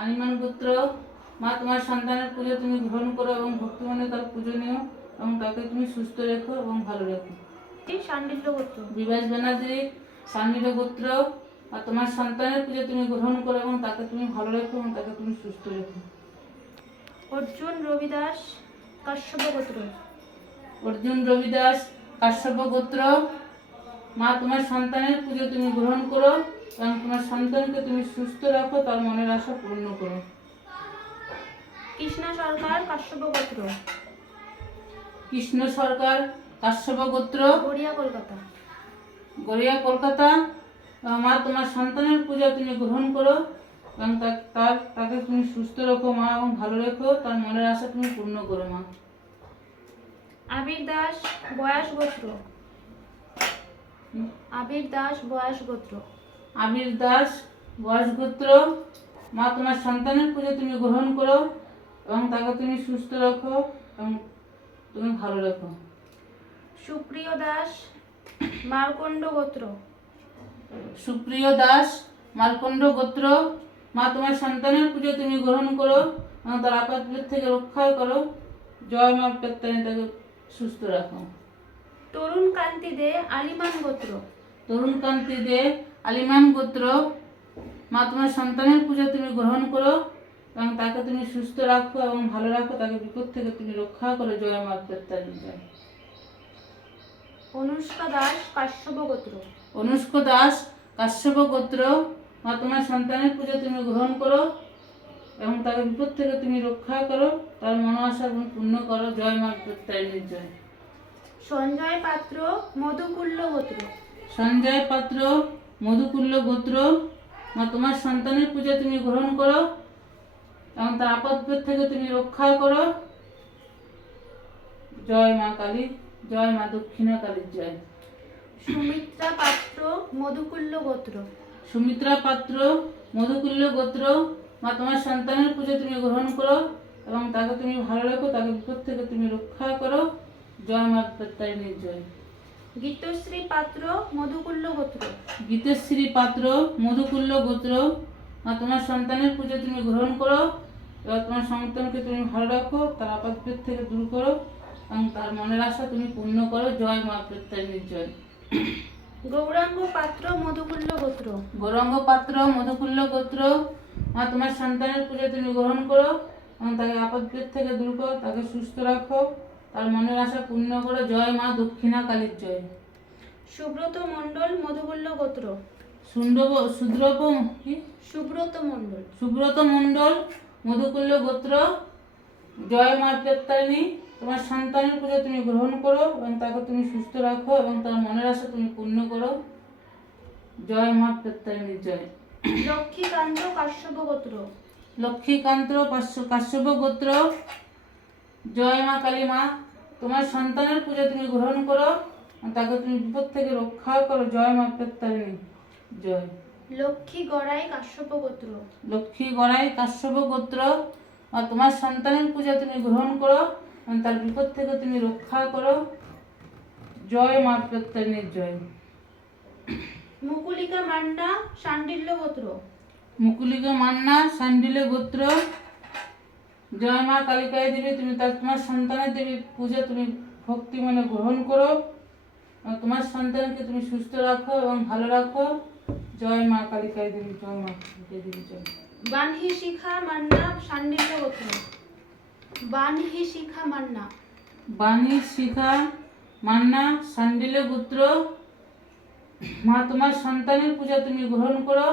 আনিমান পুত্র মা তোমার সন্তানের পুজো তুমি গ্রহণ করো এবং ভক্তিমনে তার পুজো নিও এবং তাকে তুমি সুস্থ রেখো এবং ভালো রেখো। শান্ডিল্য গোত্র। বিবাস ব্যানার্জি সান্নির গোত্র আর তোমার সন্তানের পুজো তুমি গ্রহণ করো এবং তাকে তুমি ভালো রেখো এবং তাকে তুমি সুস্থ রেখো। অর্জুন রবিদাস কাশ্যপ গোত্র। অর্জুন রবিদাস কাশ্যপ গোত্র মা তোমার সন্তানের পুজো তুমি গ্রহণ করো এবং তোমার সন্তানকে তুমি সুস্থ রাখো তার মনের আশা পূর্ণ করো। কৃষ্ণা সরকার কাশ্যপ গোত্র। কৃষ্ণ সরকার কাশ্যপ গোত্র। গড়িয়া কলকাতা। গড়িয়া কলকাতা। মা তোমার সন্তানের পূজা তুমি গ্রহণ করো এবং তার তাকে তুমি সুস্থ রাখো মা এবং ভালো রেখো তার মনের আশা তুমি পূর্ণ করো মা। আবির দাস বয়াস গোত্র। আবির দাস বয়াস গোত্র। আবির দাস বয়স গোত্র মা তোমার সন্তানের পুজো তুমি গ্রহণ করো এবং তাকে তুমি সুস্থ রাখো এবং তুমি ভালো রাখো। সুপ্রিয় দাস মার্কণ্ড গোত্র। সুপ্রিয় দাস মার্কণ্ড গোত্র মা তোমার সন্তানের পুজো তুমি গ্রহণ করো এবং তার আপাত থেকে রক্ষা করো। জয় মা প্রত্যানী তাকে সুস্থ রাখো। তরুণ কান্তি দে আলিমান গোত্র। তরুণ কান্তি দে আলিমান গোত্র মা তোমার সন্তানের পুজো তুমি গ্রহণ করো এবং তাকে তুমি সুস্থ রাখো এবং ভালো রাখো তাকে বিপদ থেকে তুমি রক্ষা করো। জয় মা প্রত্যানী জয়। অনুষ্কা দাস কাশ্যপ গোত্র। অনুষ্ক দাস কাশ্যপ গোত্র মা তোমার সন্তানের পুজো তুমি গ্রহণ করো এবং তাকে বিপদ থেকে তুমি রক্ষা করো। তার মনো আশা এবং পূর্ণ করো। জয় মা প্রত্যায়নীর জয়। সঞ্জয় পাত্র মধুকুল্ল গোত্র। সঞ্জয় পাত্র মধুকুল্ল গোত্র মা তোমার সন্তানের পূজা তুমি গ্রহণ করো এবং তার আপদ থেকে তুমি রক্ষা করো। জয় মা কালী জয় মা দক্ষিণা কালীর জয়। সুমিত্রা পাত্র মধুকুল্ল গোত্র। সুমিত্রা পাত্র মধুকুল্য গোত্র মা তোমার সন্তানের পুজো তুমি গ্রহণ করো এবং তাকে তুমি ভালো রাখো তাকে বিপদ থেকে তুমি রক্ষা করো। জয় মা প্রত্যায়নীর জয়। গীতশ্রী পাত্র মধুকুল্ল গোত্র। গীতশ্রী পাত্র মধুকুল্য গোত্র। তোমার সন্তানের পুজো তুমি গ্রহণ করো। এবং তোমার সন্তানকে তুমি ভালো রাখো তার আপাত থেকে দূর করো এবং তার মনের আশা তুমি পূর্ণ করো। জয় মা প্রত্যায়নীর জয়। গৌরাঙ্গ পাত্র মধুকুল্ল গোত্র। গৌরাঙ্গ পাত্র মধুকুল্য গোত্র। মা তোমার সন্তানের পুজো তুমি গ্রহণ করো এবং তাকে আপদ থেকে দূর করো তাকে সুস্থ রাখো। তার মনের আশা পূর্ণ করো। জয় মা দক্ষিণা কালীর জয়। সুব্রত মণ্ডল মধুকুল্ল গোত্র। সুন্দব সুদ্রব কি? সুব্রত মণ্ডল। সুব্রত মণ্ডল মধুকুল্য গোত্র। জয় মা প্রত্যারিণী তোমার সন্তানের পুজো তুমি গ্রহণ করো এবং তাকে তুমি সুস্থ রাখো এবং তার মনের আশা তুমি পূর্ণ করো। জয় মা প্রত্যারিণীর জয়। লক্ষ্মীকান্ত কাশ্যপ গোত্র। লক্ষ্মীকান্ত কাশ্যপ গোত্র। জয় মা কালী মা তোমার সন্তানের পূজা তুমি গ্রহণ করো তাকে তুমি বিপদ থেকে রক্ষা করো। জয় মা প্রত্যারিণী। জয়। লক্ষ্মী গড়াই কাশ্যপ গোত্র। লক্ষ্মী গড়াই কাশ্যপ গোত্র তোমার সন্তানের পূজা তুমি গ্রহণ করো তার বিপদ থেকে তুমি রক্ষা করো। জয় মা প্রত্যারিণীর জয়। মুকুলিকা মান্না শান্ডিল্য গোত্র। মুকুলিকা মান্না সান্ডিলে গোত্র জয় মা কালিকায় দেবী তুমি তার তোমার সন্তানের দেবী পূজা তুমি ভক্তি মনে গ্রহণ করো। তোমার সন্তানকে তুমি সুস্থ রাখো এবং ভালো রাখো। জয় মা কালিকায় দেবী জয় মা কালিকায় দেবী জয় বানহি শিখা মান্না গোত্র বানহি শিখা মান্না বাণী শিখা মান্না সান্ডিলে গোত্র মা তোমার সন্তানের পূজা তুমি গ্রহণ করো।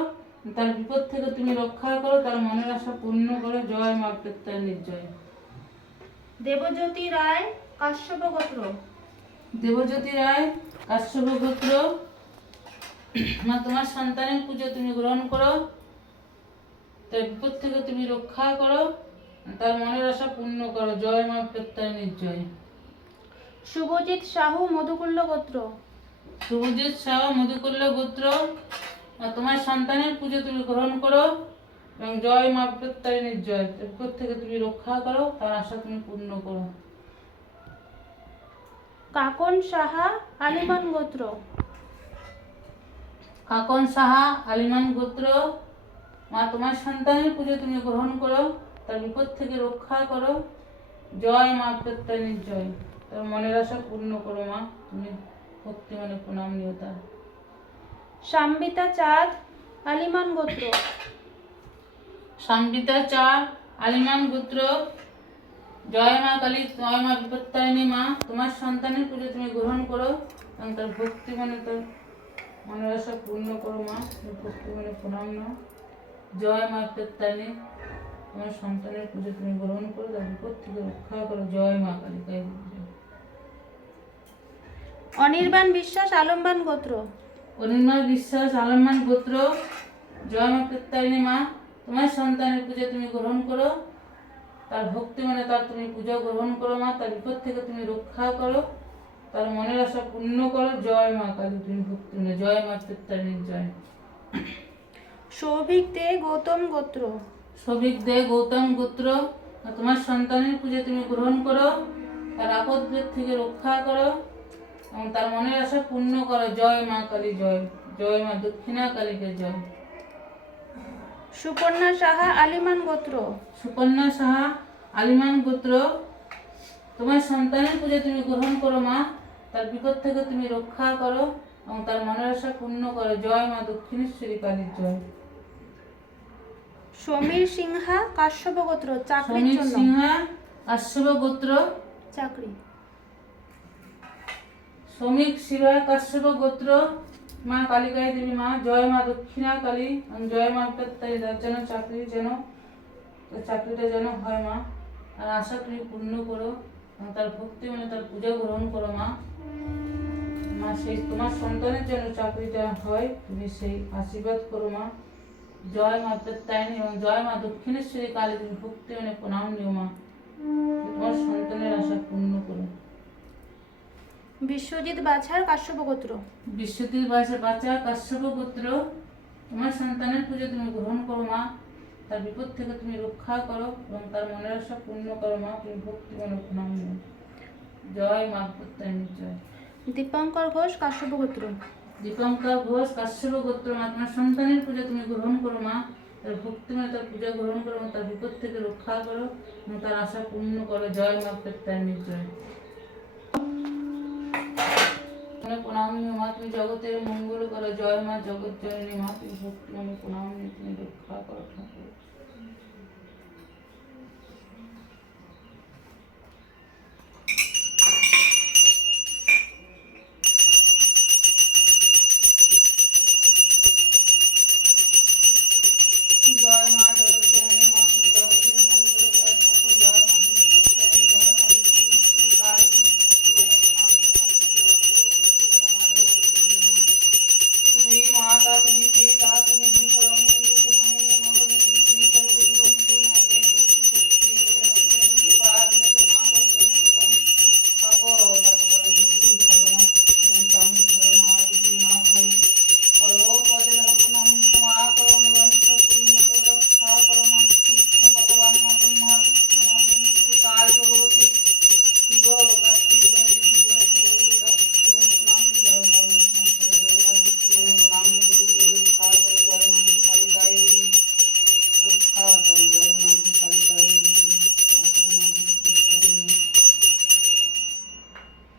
তার বিপদ থেকে তুমি রক্ষা করো তার মনের আশা পূর্ণ করো। জয় মা প্রত্যয়ের জয় দেবজ্যোতি রায় কাশ্যপ গোত্র। দেবজ্যোতি রায় কাশ্যপ গোত্র। মা তোমার সন্তানের পুজো তুমি গ্রহণ করো। তার বিপদ থেকে তুমি রক্ষা করো। তার মনের আশা পূর্ণ করো। জয় মা প্রত্যয়ের জয় শুভজিৎ সাহু মধুকুল্ল গোত্র। শুভজিৎ সাহু মধুকুল্ল গোত্র। তোমার সন্তানের পুজো তুমি গ্রহণ করো এবং জয় মা প্রত্যারিণীর জয়। বিপদ থেকে তুমি রক্ষা করো তার আশা তুমি পূর্ণ করো। কাকন সাহা আলিমান গোত্র। কাকন সাহা আলিমান গোত্র মা তোমার সন্তানের পুজো তুমি গ্রহণ করো তার বিপদ থেকে রক্ষা করো জয় মা প্রত্যয়নের জয়। তার মনের আশা পূর্ণ করো মা তুমি ভক্তি মানে প্রণাম নিও তার। সাম্বিতা চাঁদ আলিমান গোত্র। সাম্বিতা চাঁদ আলিমান গোত্র। জয় মা কালী জয় মা বিপত্তারিণী মা। তোমার সন্তানের পুজো তুমি গ্রহণ করো এবং তার ভক্তি মনে তার মনের আশা পূর্ণ করো মা। ভক্তি মনে প্রণাম নাও। জয় মা বিপত্তারিণী। তোমার সন্তানের পুজো তুমি গ্রহণ করো তার বিপদ থেকে রক্ষা করো। জয় মা কালী জয়। অনির্বাণ বিশ্বাস আলম্বান গোত্র। অনির্মা বিশ্বাস আলম্মান গোত্র জয় মা প্রত্যারিণী মা তোমার সন্তানের পুজো তুমি গ্রহণ করো। তার ভক্তি মানে তার তুমি পুজো গ্রহণ করো মা তার বিপদ থেকে তুমি রক্ষা করো। তার মনের আশা পূর্ণ করো। জয় মা কালী তুমি ভক্তি মানে জয় মা প্রত্যারিণীর জয় সৌভিক দে গৌতম গোত্র। সবিক দে গৌতম গোত্র তোমার সন্তানের পুজো তুমি গ্রহণ করো। তার আপদ থেকে রক্ষা করো। এবং তার মনের আশা পূর্ণ করো জয় মা কালী জয় জয় মা দক্ষিণা কালীকে জয়। সুকন্যা সাহা আলিমান গোত্র। সুকন্যা সাহা আলিমান গোত্র তোমার সন্তানের পুজো তুমি গ্রহণ করো মা তার বিপদ থেকে তুমি রক্ষা করো এবং তার মনের আশা পূর্ণ করো জয় মা দক্ষিণেশ্বরী কালীর জয়। সমীর সিংহা কাশ্যপ গোত্র চাকরির সমীর সিংহা কাশ্যপ গোত্র চাকরি। শ্রমিক শিবা কাশ্যপ গোত্র, মা কালিকায় দেবী, মা জয়, মা দক্ষিণা কালী জয়, মা তার যেন চাকরি যেন চাকরিটা যেন হয়, মা। আর আশা তুমি পূর্ণ করো তার ভক্তি মানে তার পূজা গ্রহণ করো, মা। মা, সেই তোমার সন্তানের জন্য চাকরিটা হয়, তুমি সেই আশীর্বাদ করো, মা। জয়, মা প্রত্যায়নী এবং জয়, মা দক্ষিণেশ্বরী কালী, তুমি ভক্তি মানে প্রণাম নিও, মা। তোমার সন্তানের আশা পূর্ণ করো। বিশ্বজিৎ বাছার কাশ্যপ গোত্র বিশ্বজিৎ বাচ্চা কাশ্যপ গোত্র তোমার সন্তানের পুজো তুমি গ্রহণ করো মা তার বিপদ থেকে তুমি রক্ষা করো এবং তার মনের আশা পূর্ণ করো মা তুমি ভক্তি মনে প্রণাম নিও জয় মা প্রত্যয়নী জয় দীপঙ্কর ঘোষ কাশ্যপ গোত্র দীপঙ্কর ঘোষ কাশ্যপ গোত্র মা তোমার সন্তানের পুজো তুমি গ্রহণ করো মা তার ভক্তি মানে তার পূজা গ্রহণ করো এবং তার বিপদ থেকে রক্ষা করো এবং তার আশা পূর্ণ করো। জয় মা প্রত্যয়নী জয় মনে প্রণাম মা জগতের মঙ্গল করো, জয় মা জগৎ জননী মা ভক্তি মনে প্রণাম, তুমি রক্ষা করো ঠাকুর।